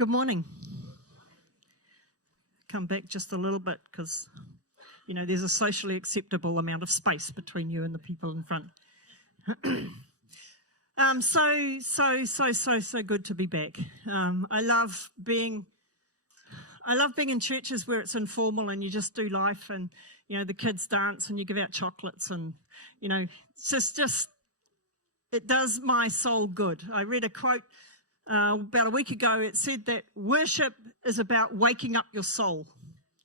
Good morning. Come back just a little bit because, you know, there's a socially acceptable amount of space between you and the people in front. So good to be back. I love being in churches where it's informal and you just do life, and you know the kids dance and you give out chocolates, and you know it's just it does my soul good. I read a quote about a week ago. It said that worship is about waking up your soul,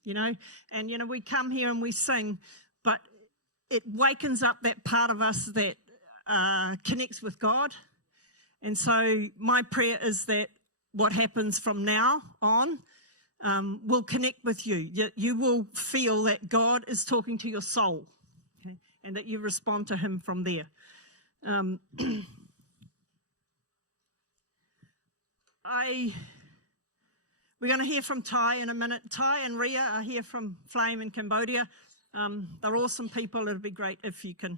you know, and you know we come here and we sing, but it wakens up that part of us that connects with God. And so my prayer is that what happens from now on will connect with you. You will feel that God is talking to your soul, okay, and that you respond to him from there. We're going to hear from Tai in a minute. Tai and Ria are here from Flame in Cambodia. They're awesome people. It'll be great if you can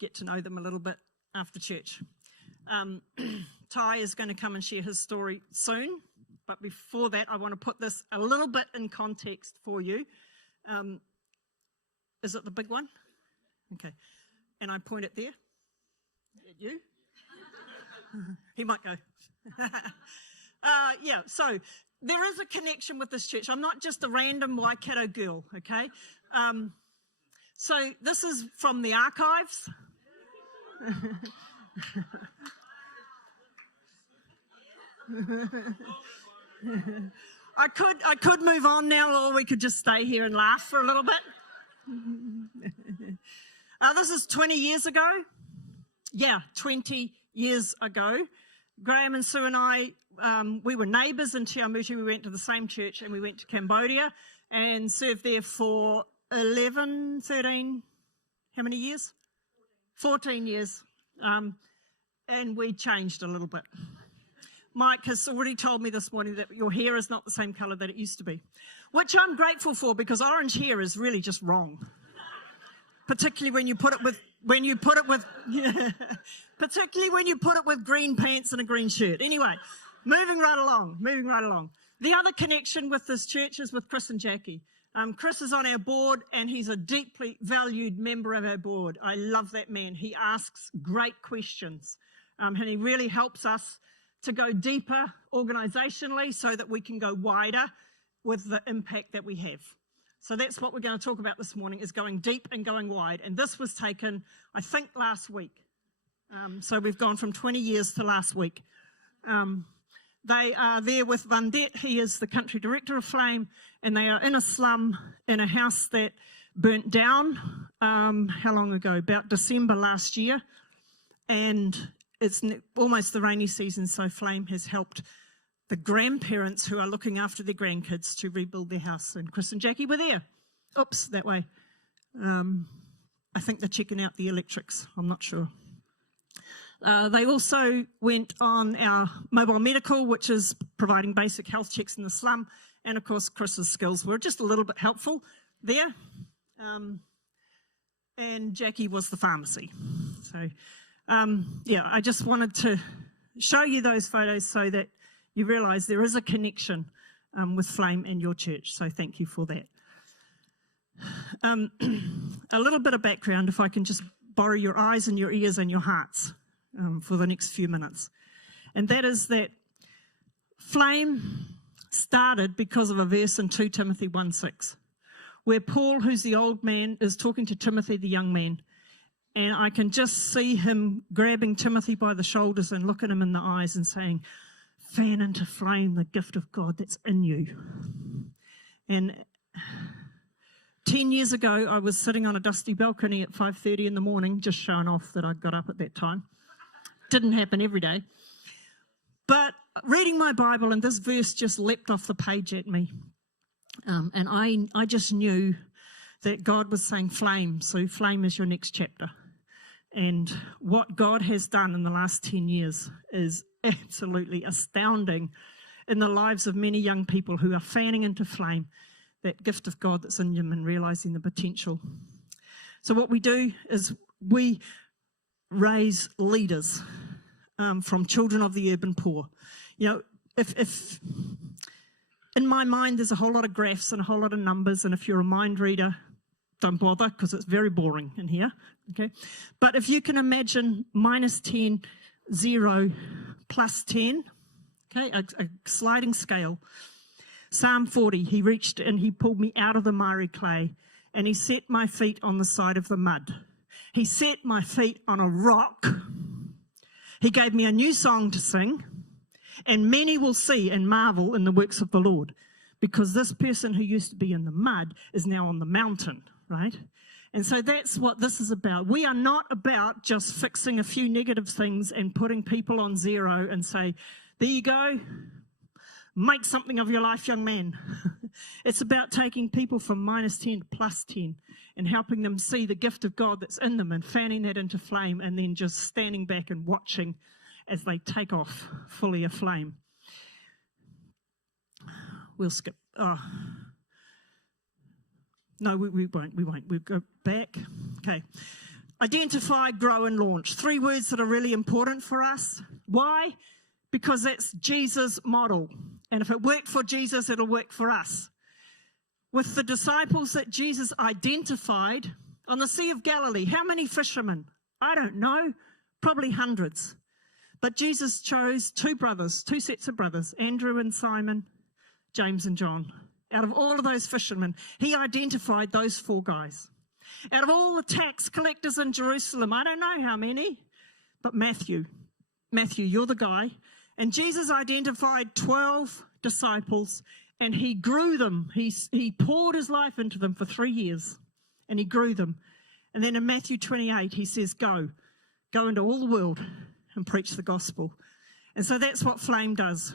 get to know them a little bit after church. Tai is going to come and share his story soon, but before that I want to put this a little bit in context for you. Is it the big one? Okay. And I point it there? At you? He might go. Yeah, so there is a connection with this church. I'm not just a random Waikato girl, okay? So this is from the archives. I could move on now, or we could just stay here and laugh for a little bit. This is 20 years ago. Yeah, 20 years ago. Graham and Sue and I, we were neighbours in Tiamutu. We went to the same church and we went to Cambodia and served there for 11, 13, how many years? 14 years. And we changed a little bit. Mike has already told me this morning that your hair is not the same colour that it used to be, which I'm grateful for, because orange hair is really just wrong. Particularly when you put it with particularly when you put it with green pants and a green shirt. Anyway, moving right along. The other connection with this church is with Chris and Jackie. Chris is on our board and he's a deeply valued member of our board. I love that man. He asks great questions and he really helps us to go deeper organisationally so that we can go wider with the impact that we have. So that's what we're going to talk about this morning, is going deep and going wide. And this was taken, I think, last week. So we've gone from 20 years to last week. They are there with Vandet. He is the country director of Flame, and they are in a slum in a house that burnt down, how long ago? About December last year. And it's almost the rainy season, so Flame has helped the grandparents who are looking after their grandkids to rebuild their house. And Chris and Jackie were there. Oops, that way. I think they're checking out the electrics. I'm not sure. They also went on our mobile medical, which is providing basic health checks in the slum. And of course, Chris's skills were just a little bit helpful there. And Jackie was the pharmacy. So, yeah, I just wanted to show you those photos so that you realise there is a connection with Flame and your church. So thank you for that. A little bit of background, if I can just borrow your eyes and your ears and your hearts for the next few minutes. And that is that Flame started because of a verse in 2 Timothy 1:6, where Paul, who's the old man, is talking to Timothy, the young man. And I can just see him grabbing Timothy by the shoulders and looking him in the eyes and saying, fan into flame the gift of God that's in you. And 10 years ago, I was sitting on a dusty balcony at 5:30 in the morning, just showing off that I got up at that time. Didn't happen every day. But reading my Bible, and this verse just leapt off the page at me. And I just knew that God was saying Flame, so Flame is your next chapter. And what God has done in the last 10 years is absolutely astounding in the lives of many young people who are fanning into flame, that gift of God that's in them and realising the potential. So what we do is we raise leaders from children of the urban poor. You know, if in my mind there's a whole lot of graphs and a whole lot of numbers, and if you're a mind reader, don't bother because it's very boring in here, okay? But if you can imagine -10, 0, +10, okay, a sliding scale. Psalm 40, he reached and he pulled me out of the miry clay, and he set my feet on the side of the mud. He set my feet on a rock. He gave me a new song to sing, and many will see and marvel in the works of the Lord, because this person who used to be in the mud is now on the mountain, right? And so that's what this is about. We are not about just fixing a few negative things and putting people on zero and say, there you go, make something of your life, young man. It's about taking people from -10 to +10 and helping them see the gift of God that's in them and fanning that into flame, and then just standing back and watching as they take off fully aflame. We'll skip. Oh. No, we won't. We'll go back. Okay. Identify, grow, and launch. 3 words that are really important for us. Why? Because that's Jesus' model. And if it worked for Jesus, it'll work for us. With the disciples that Jesus identified on the Sea of Galilee, how many fishermen? I don't know, probably hundreds. But Jesus chose 2 brothers, 2 sets of brothers, Andrew and Simon, James and John. Out of all of those fishermen, he identified those 4 guys. Out of all the tax collectors in Jerusalem, I don't know how many, but Matthew, you're the guy. And Jesus identified 12 disciples, and he grew them. He poured his life into them for 3 years, and he grew them. And then in Matthew 28, he says, go into all the world and preach the gospel. And so that's what Flame does.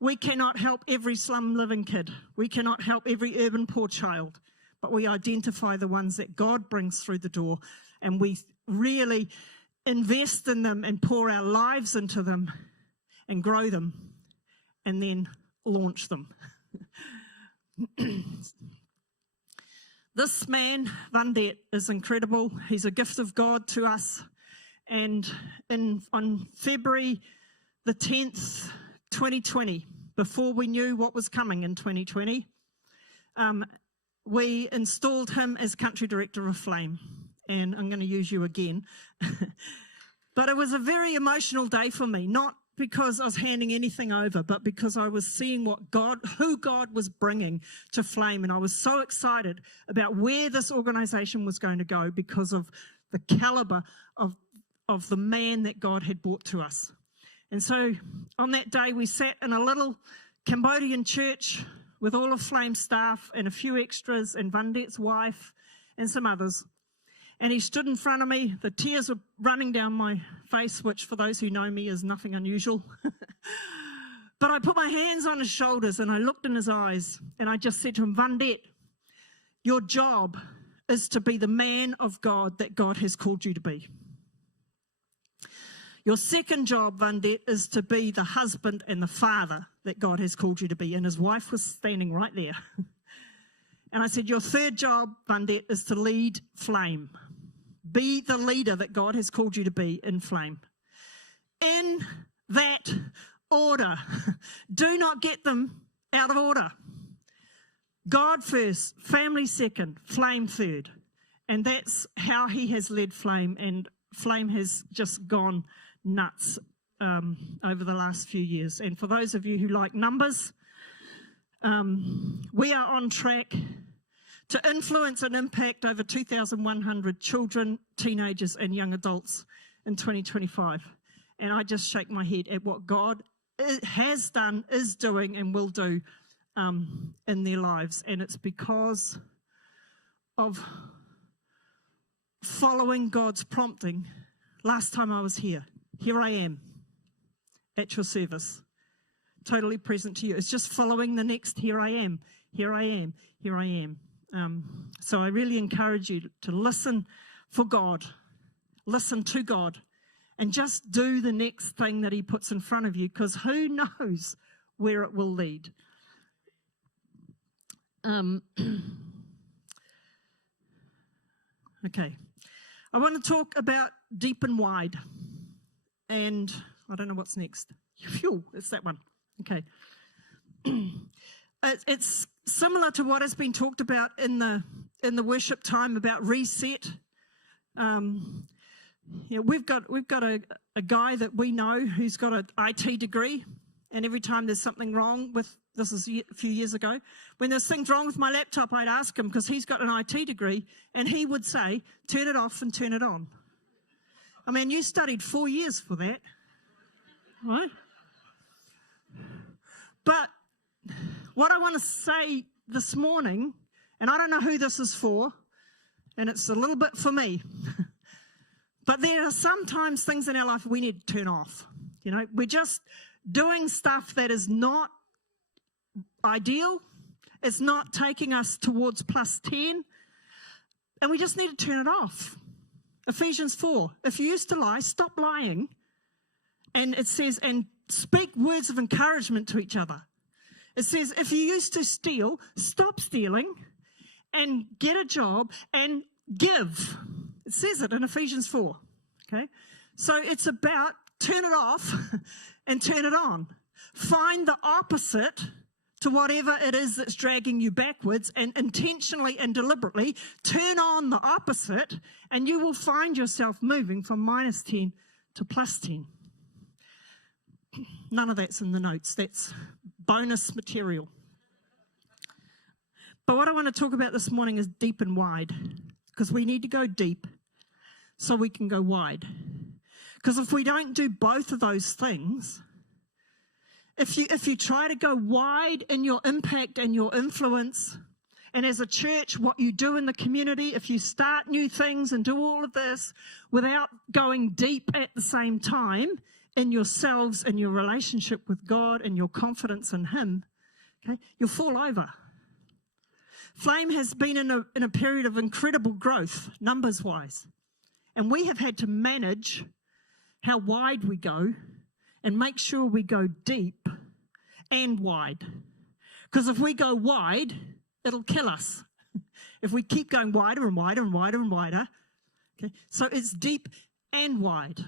We cannot help every slum living kid. We cannot help every urban poor child, but we identify the ones that God brings through the door, and we really invest in them and pour our lives into them and grow them and then launch them. This man, Van Det, is incredible. He's a gift of God to us. And on February the 10th, 2020, before we knew what was coming in 2020, we installed him as country director of Flame. And I'm going to use you again. But it was a very emotional day for me, not because I was handing anything over, but because I was seeing who God was bringing to Flame. And I was so excited about where this organization was going to go because of the caliber of the man that God had brought to us. And so on that day, we sat in a little Cambodian church with all of Flame staff and a few extras and Van Det's wife and some others. And he stood in front of me. The tears were running down my face, which for those who know me is nothing unusual. But I put my hands on his shoulders and I looked in his eyes and I just said to him, Van Det, your job is to be the man of God that God has called you to be. Your second job, Van Det, is to be the husband and the father that God has called you to be. And his wife was standing right there. And I said, your third job, Van Det, is to lead Flame. Be the leader that God has called you to be in Flame. In that order. Do not get them out of order. God first, family second, Flame third. And that's how he has led Flame. And Flame has just gone nuts over the last few years. And for those of you who like numbers, we are on track to influence and impact over 2,100 children, teenagers and young adults in 2025. And I just shake my head at what God has done, is doing and will do in their lives. And it's because of following God's prompting. Last time I was here I am at your service, totally present to you. It's just following the next, here I am, here I am, here I am. So I really encourage you to listen for God, listen to God, and just do the next thing that he puts in front of you, because who knows where it will lead. Okay, I want to talk about deep and wide, and I don't know what's next. Phew, it's that one. Okay. It's similar to what has been talked about in the worship time about reset. We've got a guy that we know who's got an IT degree, and every time there's something wrong with, this is a few years ago, when there's things wrong with my laptop, I'd ask him, because he's got an IT degree, and he would say, turn it off and turn it on. I mean, you studied 4 years for that, right? But what I want to say this morning, and I don't know who this is for, and it's a little bit for me, but there are sometimes things in our life we need to turn off. We're just doing stuff that is not ideal. It's not taking us towards plus 10, and we just need to turn it off. Ephesians 4, if you used to lie, stop lying. And it says, and speak words of encouragement to each other. It says, if you used to steal, stop stealing and get a job and give. It says it in Ephesians 4. Okay? So it's about turn it off and turn it on. Find the opposite to whatever it is that's dragging you backwards, and intentionally and deliberately turn on the opposite, and you will find yourself moving from minus 10 to plus 10. None of that's in the notes. That's bonus material. But what I want to talk about this morning is deep and wide, because we need to go deep so we can go wide. Because if we don't do both of those things, if you try to go wide in your impact and your influence, and as a church, what you do in the community, if you start new things and do all of this without going deep at the same time in yourselves and your relationship with God and your confidence in Him, okay, you'll fall over. Flame has been in a period of incredible growth, numbers-wise, and we have had to manage how wide we go and make sure we go deep and wide. Because if we go wide, it'll kill us. If we keep going wider and wider and wider and wider. Okay? So it's deep and wide.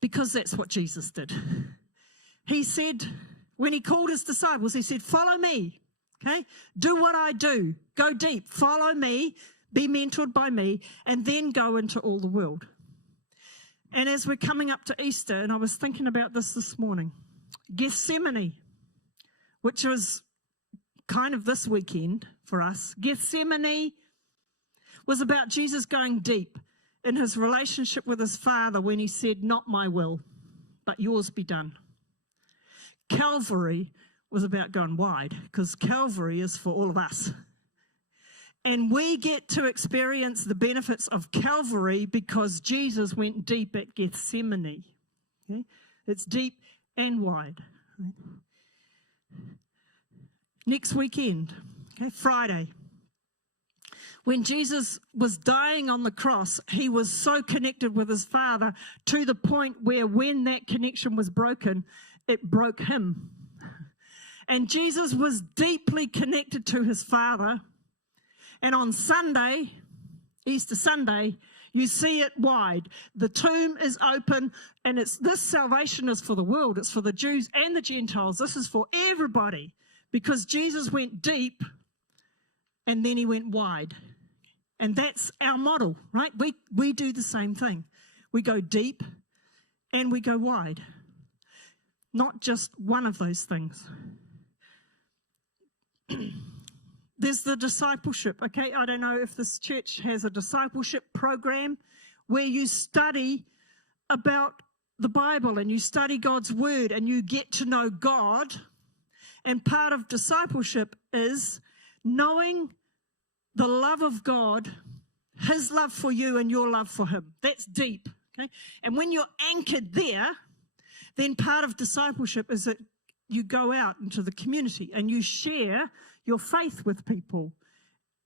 Because that's what Jesus did. He said, when He called His disciples, He said, follow me. Okay? Do what I do. Go deep. Follow me. Be mentored by me. And then go into all the world. And as we're coming up to Easter, and I was thinking about this morning, Gethsemane, which was kind of this weekend for us. Gethsemane was about Jesus going deep in His relationship with His Father when He said, not my will, but yours be done. Calvary was about going wide, because Calvary is for all of us. And we get to experience the benefits of Calvary because Jesus went deep at Gethsemane. Okay? It's deep and wide. Right? Next weekend, okay, Friday, when Jesus was dying on the cross, He was so connected with His Father to the point where when that connection was broken, it broke Him. And Jesus was deeply connected to His Father. And on Sunday, Easter Sunday, you see it wide. The tomb is open, and this salvation is for the world. It's for the Jews and the Gentiles. This is for everybody, because Jesus went deep and then He went wide. And that's our model, right? We do the same thing. We go deep and we go wide. Not just one of those things. There's the discipleship, okay? I don't know if this church has a discipleship program where you study about the Bible and you study God's Word and you get to know God. And part of discipleship is knowing the love of God, His love for you and your love for Him. That's deep, okay? And when you're anchored there, then part of discipleship is that you go out into the community and you share your faith with people,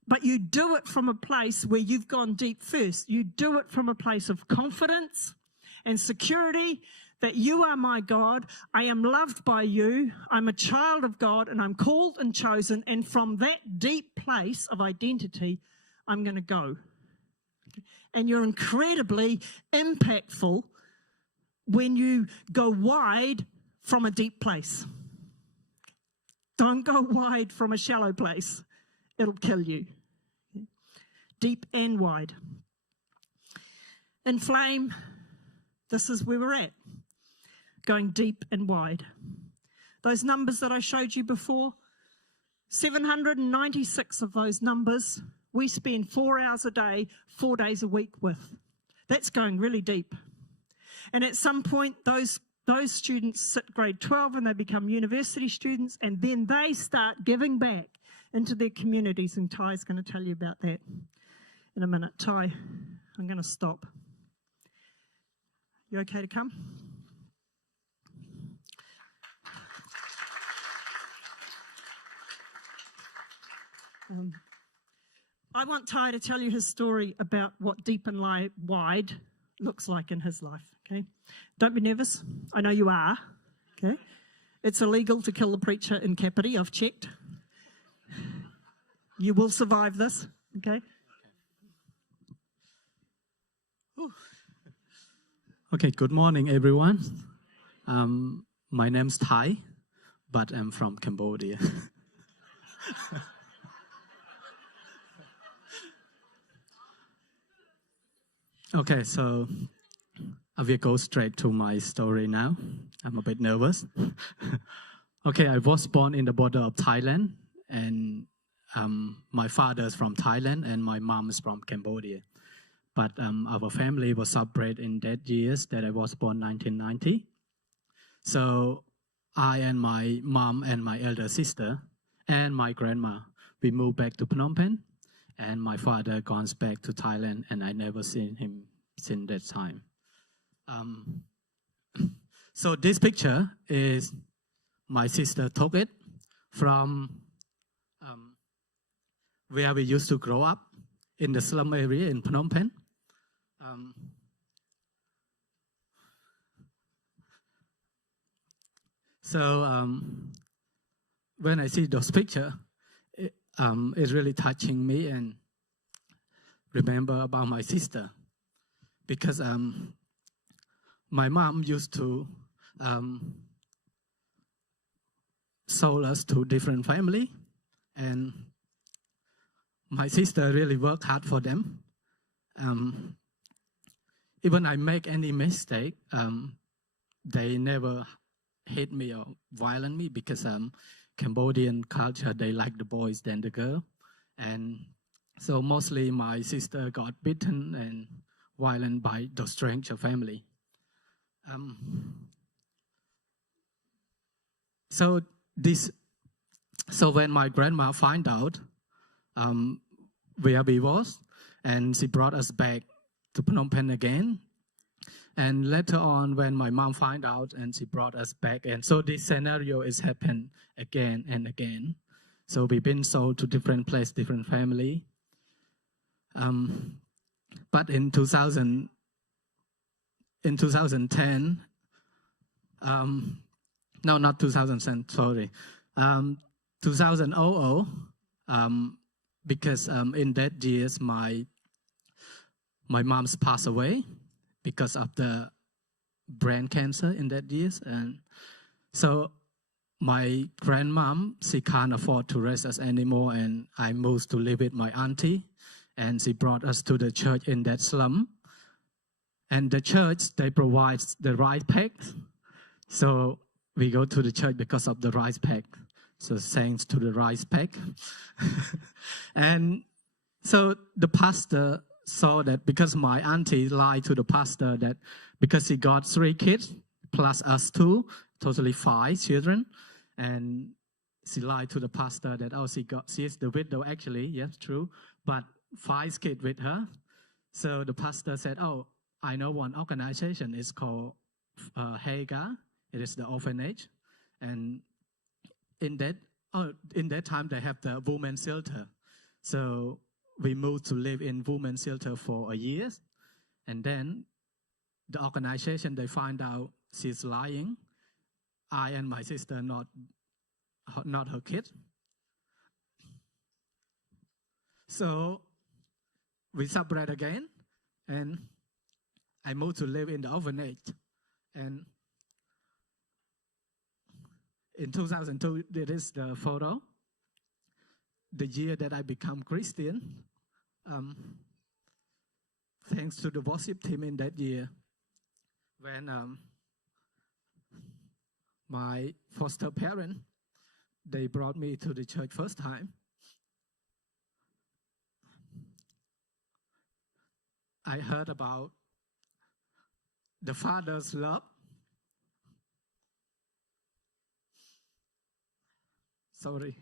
but you do it from a place where you've gone deep first. You do it from a place of confidence and security that you are my God, I am loved by you, I'm a child of God, and I'm called and chosen, and from that deep place of identity, I'm going to go. And you're incredibly impactful when you go wide from a deep place. Don't go wide from a shallow place. It'll kill you. Deep and wide. In Flame, this is where we're at. Going deep and wide. Those numbers that I showed you before, 796 of those numbers we spend 4 hours a day, 4 days a week with. That's going really deep. And at some point, those students sit grade 12 and they become university students, and then they start giving back into their communities. And Tai's going to tell you about that in a minute. Tai, I'm going to stop. You okay to come? I want Tai to tell you his story about what deep and wide looks like in his life, okay? Don't be nervous. I know you are, okay? It's illegal to kill the preacher in Kāpiti, I've checked. You will survive this, okay? Okay, good morning, everyone. My name's Tai, but I'm from Cambodia. Okay, so I will go straight to my story now. I'm a bit nervous. Okay, I was born in the border of Thailand, and my father is from Thailand, and my mom is from Cambodia. But our family was separated in that years that I was born, 1990. So I and my mom and my elder sister and my grandma, we moved back to Phnom Penh. And my father goes back to Thailand, and I never seen him since that time. So this picture is my sister took it from where we used to grow up in the slum area in Phnom Penh. When I see those pictures, it's really touching me and remember about my sister, because my mom used to sold us to different family, and my sister really worked hard for them. Even I make any mistake, they never hit me or violent me, because Cambodian culture, they like the boys than the girl. And so mostly my sister got beaten and violent by the stranger family. So when my grandma found out where we was, and she brought us back to Phnom Penh again. And later on, when my mom found out and she brought us back, and so this scenario is happened again and again. So we've been sold to different place, different family. But in 2010, no, not 2010, sorry, 2000, because in that years my mom's passed away because of the brain cancer in that years. And so my grandmom, she can't afford to raise us anymore, and I moved to live with my auntie, and she brought us to the church in that slum. And the church, they provide the rice pack. So we go to the church because of the rice pack. So thanks to the rice pack. And so the pastor saw that, because my auntie lied to the pastor that because he got 3 kids plus us 2, totally 5 children, and she lied to the pastor that she is the widow actually, yes, true, but 5 kids with her. So the pastor said, "Oh, I know one organization. It's called Hagar. It is the orphanage, and in that time they have the women's shelter. So we moved to live in women's shelter for a year, and then the organization, they find out she's lying. I and my sister not her kid. So we separate again, and I moved to live in the orphanage. And in 2002, there is the photo. The year that I become Christian, thanks to the worship team in that year, when my foster parent, they brought me to the church first time. I heard about the Father's love. Sorry.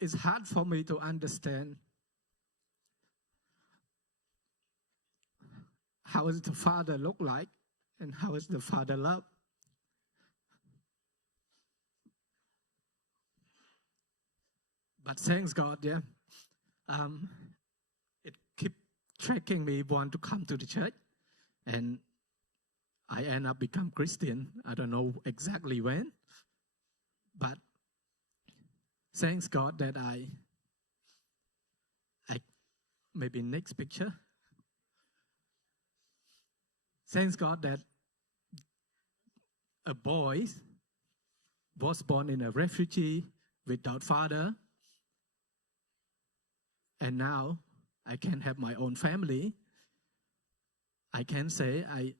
It's hard for me to understand how does the Father look like and how is the Father love. But thanks God, yeah. It kept tracking me want to come to the church, and I end up become Christian. I don't know exactly when, but thanks God that I maybe next picture. Thanks God that a boy was born in a refugee without father, and now I can have my own family. I can say I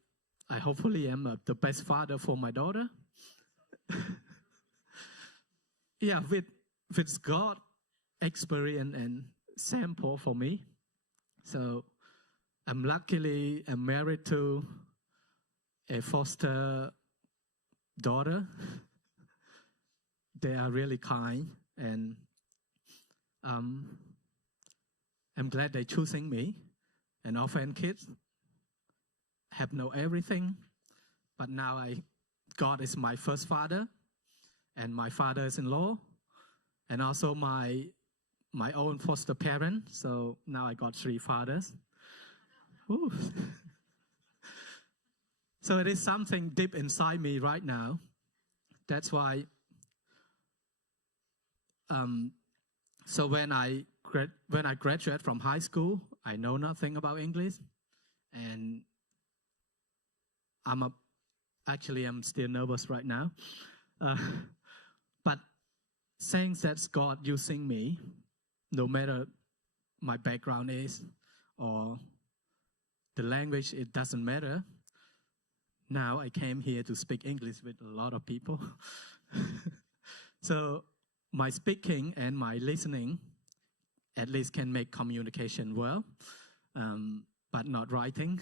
hopefully am the best father for my daughter. Yeah, with God experience and sample for me. So I'm married to a foster daughter. They are really kind, and I'm glad they're choosing me. And orphan kids have know everything, but now God is my first father, and my fathers-in-law, and also my own foster parent. So now I got 3 fathers. Ooh. So it is something deep inside me right now. That's why. So when I graduate from high school, I know nothing about English, and I'm still nervous right now. But saying that God using me, no matter my background is or the language, it doesn't matter. Now I came here to speak English with a lot of people. So my speaking and my listening at least can make communication well, but not writing.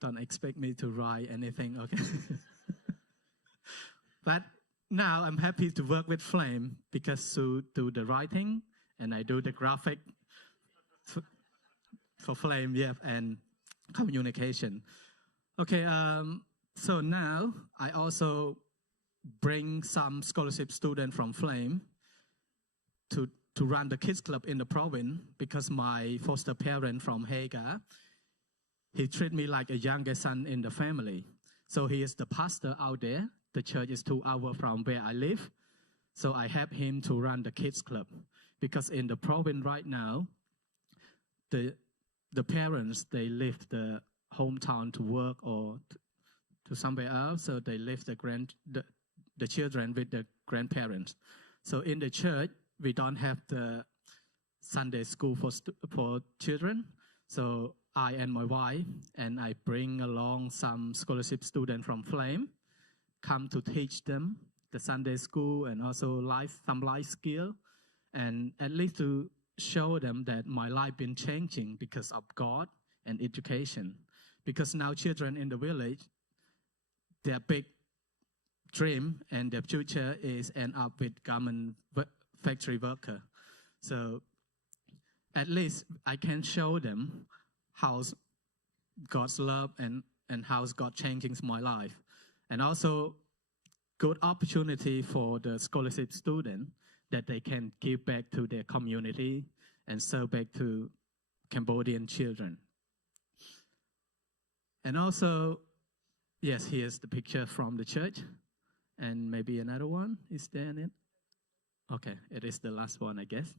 Don't expect me to write anything, okay? But now I'm happy to work with Flame because Sue do the writing and I do the graphic for Flame, yeah, and communication. Okay, so now I also bring some scholarship students from Flame to run the kids club in the province because my foster parent from Haga, he treat me like a younger son in the family. So he is the pastor out there. The church is 2 hours from where I live. So I help him to run the kids club because in the province right now, the parents, they leave the hometown to work or to somewhere else. So they leave the children with the grandparents. So in the church, we don't have the Sunday school for children. So I and my wife, and I bring along some scholarship students from Flame, come to teach them the Sunday school and also some life skill, and at least to show them that my life been changing because of God and education. Because now children in the village, their big dream and their future is end up with garment factory worker. So at least I can show them how God's love and how God changing my life. And also good opportunity for the scholarship student that they can give back to their community and serve back to Cambodian children. And also, yes, here's the picture from the church. And maybe another one, is there in it? Okay, it is the last one, I guess.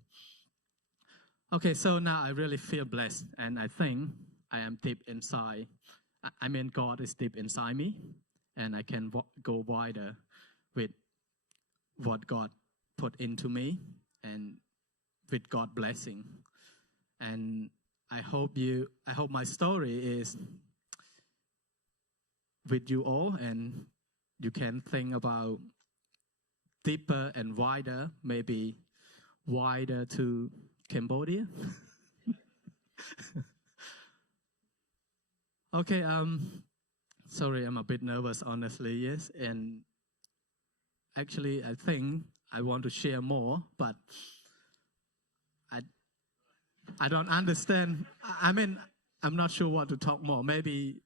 Okay, so now I really feel blessed, and I think I am deep inside. I mean, God is deep inside me, and I can go wider with what God put into me, and with God blessing. And I hope my story is with you all, and you can think about deeper and wider, maybe wider to Cambodia. Okay, sorry, I'm a bit nervous, honestly, yes. And actually, I think I want to share more, but I don't understand. I mean, I'm not sure what to talk more. Maybe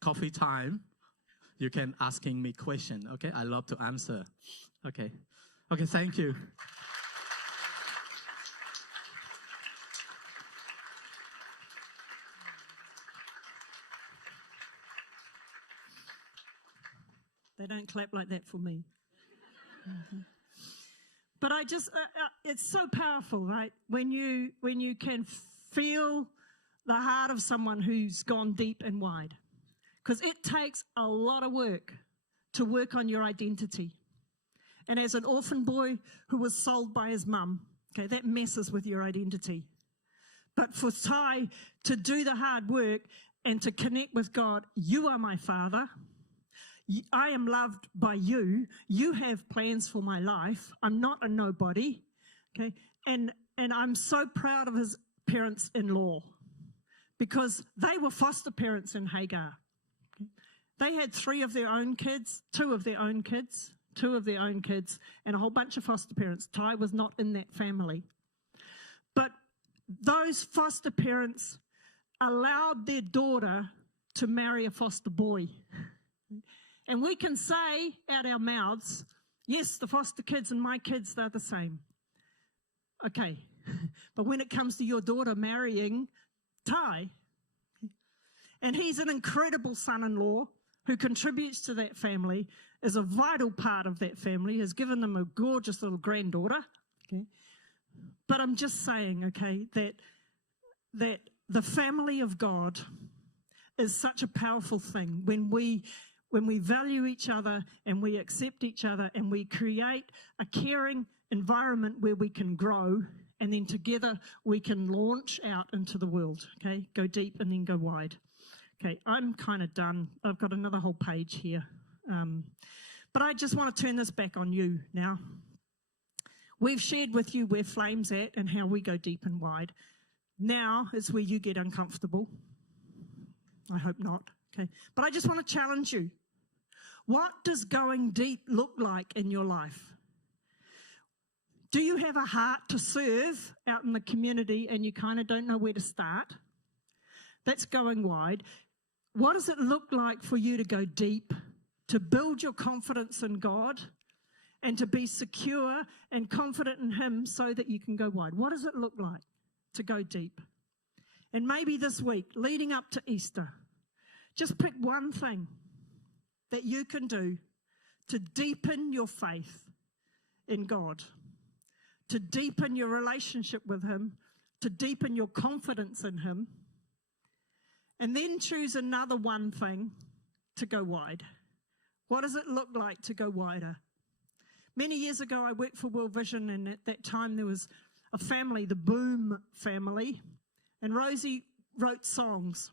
coffee time, you can asking me question, okay? I love to answer. Okay, thank you. They don't clap like that for me. But I just, it's so powerful, right? When you can feel the heart of someone who's gone deep and wide. Because it takes a lot of work to work on your identity. And as an orphan boy who was sold by his mum, okay, that messes with your identity. But for Tai to do the hard work and to connect with God, you are my father. I am loved by you. You have plans for my life. I'm not a nobody, okay? And I'm so proud of his parents-in-law because they were foster parents in Hagar. Okay? They had 3 of their own kids, 2 of their own kids, and a whole bunch of foster parents. Tai was not in that family. But those foster parents allowed their daughter to marry a foster boy. And we can say out our mouths, yes, the foster kids and my kids, they're the same. Okay, but when it comes to your daughter marrying Tai, and he's an incredible son-in-law who contributes to that family, is a vital part of that family, has given them a gorgeous little granddaughter. Okay, but I'm just saying, okay, that the family of God is such a powerful thing when we value each other and we accept each other and we create a caring environment where we can grow, and then together we can launch out into the world, okay? Go deep and then go wide. Okay, I'm kind of done. I've got another whole page here. But I just want to turn this back on you now. We've shared with you where Flame's at and how we go deep and wide. Now is where you get uncomfortable. I hope not. Okay, but I just want to challenge you. What does going deep look like in your life? Do you have a heart to serve out in the community and you kind of don't know where to start? That's going wide. What does it look like for you to go deep, to build your confidence in God and to be secure and confident in Him so that you can go wide? What does it look like to go deep? And maybe this week, leading up to Easter, just pick one thing that you can do to deepen your faith in God, to deepen your relationship with Him, to deepen your confidence in Him, and then choose another one thing to go wide. What does it look like to go wider? Many years ago, I worked for World Vision, and at that time there was a family, the Boom family, and Rosie wrote songs.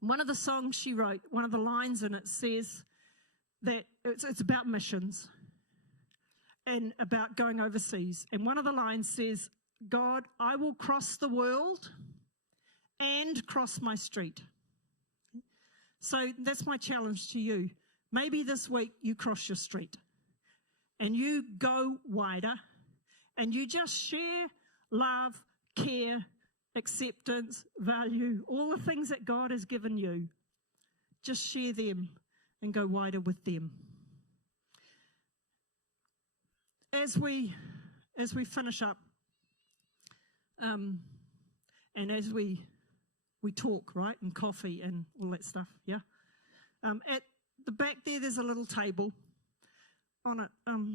One of the songs she wrote, one of the lines in it says that it's about missions and about going overseas. And one of the lines says, God, I will cross the world and cross my street. So that's my challenge to you. Maybe this week you cross your street and you go wider and you just share love, care, acceptance, value, all the things that God has given you. Just share them and go wider with them. As we finish up, and as we talk, right, and coffee and all that stuff, yeah. At the back there's a little table. On it,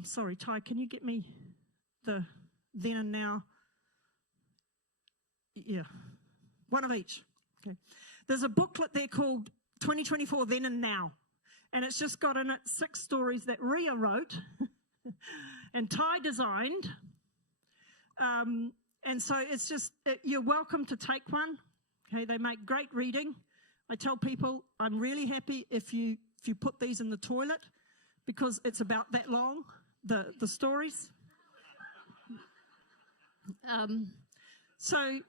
sorry, Tai, can you get me the then and now? Yeah, one of each. Okay. There's a booklet there called 2024 Then and Now. And it's just got in it 6 stories that Ria wrote and Tai designed. And so it's just, you're welcome to take one. Okay, they make great reading. I tell people I'm really happy if you put these in the toilet because it's about that long, the stories. So,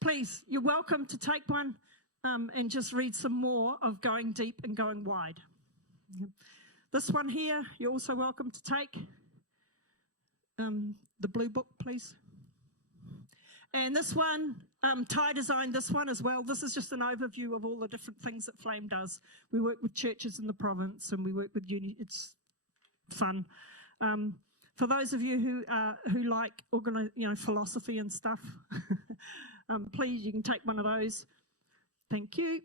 please, you're welcome to take one and just read some more of Going Deep and Going Wide. This one here, you're also welcome to take. The blue book, please. And this one, Tai designed this one as well. This is just an overview of all the different things that Flame does. We work with churches in the province and we work with uni. It's fun. For those of you who like philosophy and stuff, please, you can take one of those. Thank you.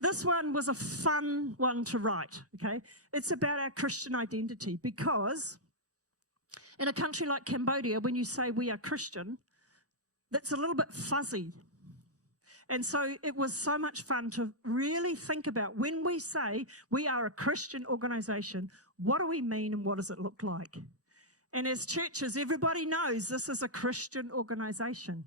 This one was a fun one to write, okay? It's about our Christian identity because in a country like Cambodia, when you say we are Christian, that's a little bit fuzzy. And so it was so much fun to really think about when we say we are a Christian organisation, what do we mean and what does it look like? And as churches, everybody knows this is a Christian organisation.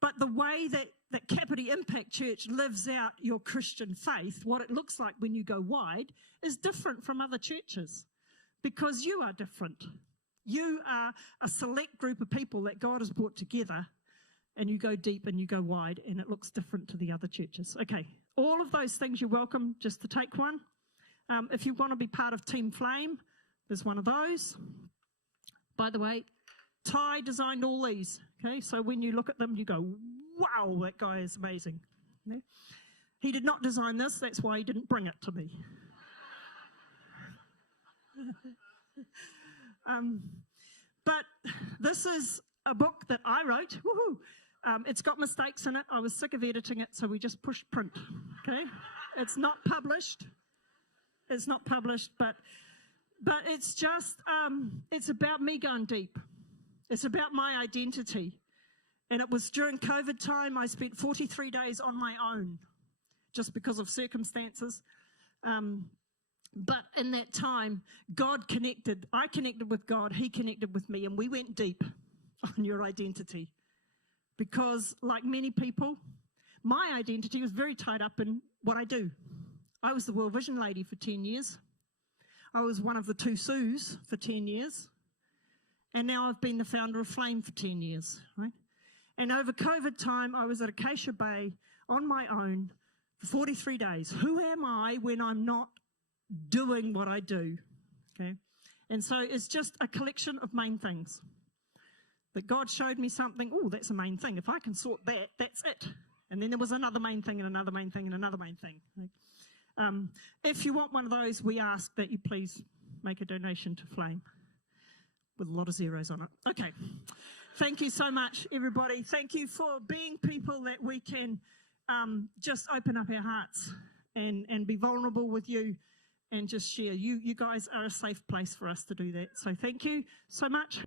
But the way that Kāpiti Impact Church lives out your Christian faith, what it looks like when you go wide, is different from other churches because you are different. You are a select group of people that God has brought together and you go deep and you go wide and it looks different to the other churches. Okay, all of those things you're welcome just to take one. If you want to be part of Team Flame, there's one of those. By the way, Tai designed all these, okay? So when you look at them, you go, wow, that guy is amazing. Okay? He did not design this, that's why he didn't bring it to me. But this is a book that I wrote. Woohoo! It's got mistakes in it. I was sick of editing it, so we just pushed print, okay? It's not published. It's not published, but it's just, it's about me going deep. It's about my identity. And it was during COVID time, I spent 43 days on my own, just because of circumstances. But in that time, God connected. I connected with God, He connected with me, and we went deep on your identity. Because like many people, my identity was very tied up in what I do. I was the World Vision lady for 10 years. I was one of the 2 Sues for 10 years. And now I've been the founder of Flame for 10 years, right? And over COVID time, I was at Acacia Bay on my own for 43 days. Who am I when I'm not doing what I do, okay? And so it's just a collection of main things. That God showed me something, oh, that's a main thing. If I can sort that, that's it. And then there was another main thing and another main thing and another main thing. If you want one of those, we ask that you please make a donation to Flame. With a lot of zeros on it. Okay. Thank you so much, everybody. Thank you for being people that we can just open up our hearts and be vulnerable with you and just share. You guys are a safe place for us to do that. So thank you so much.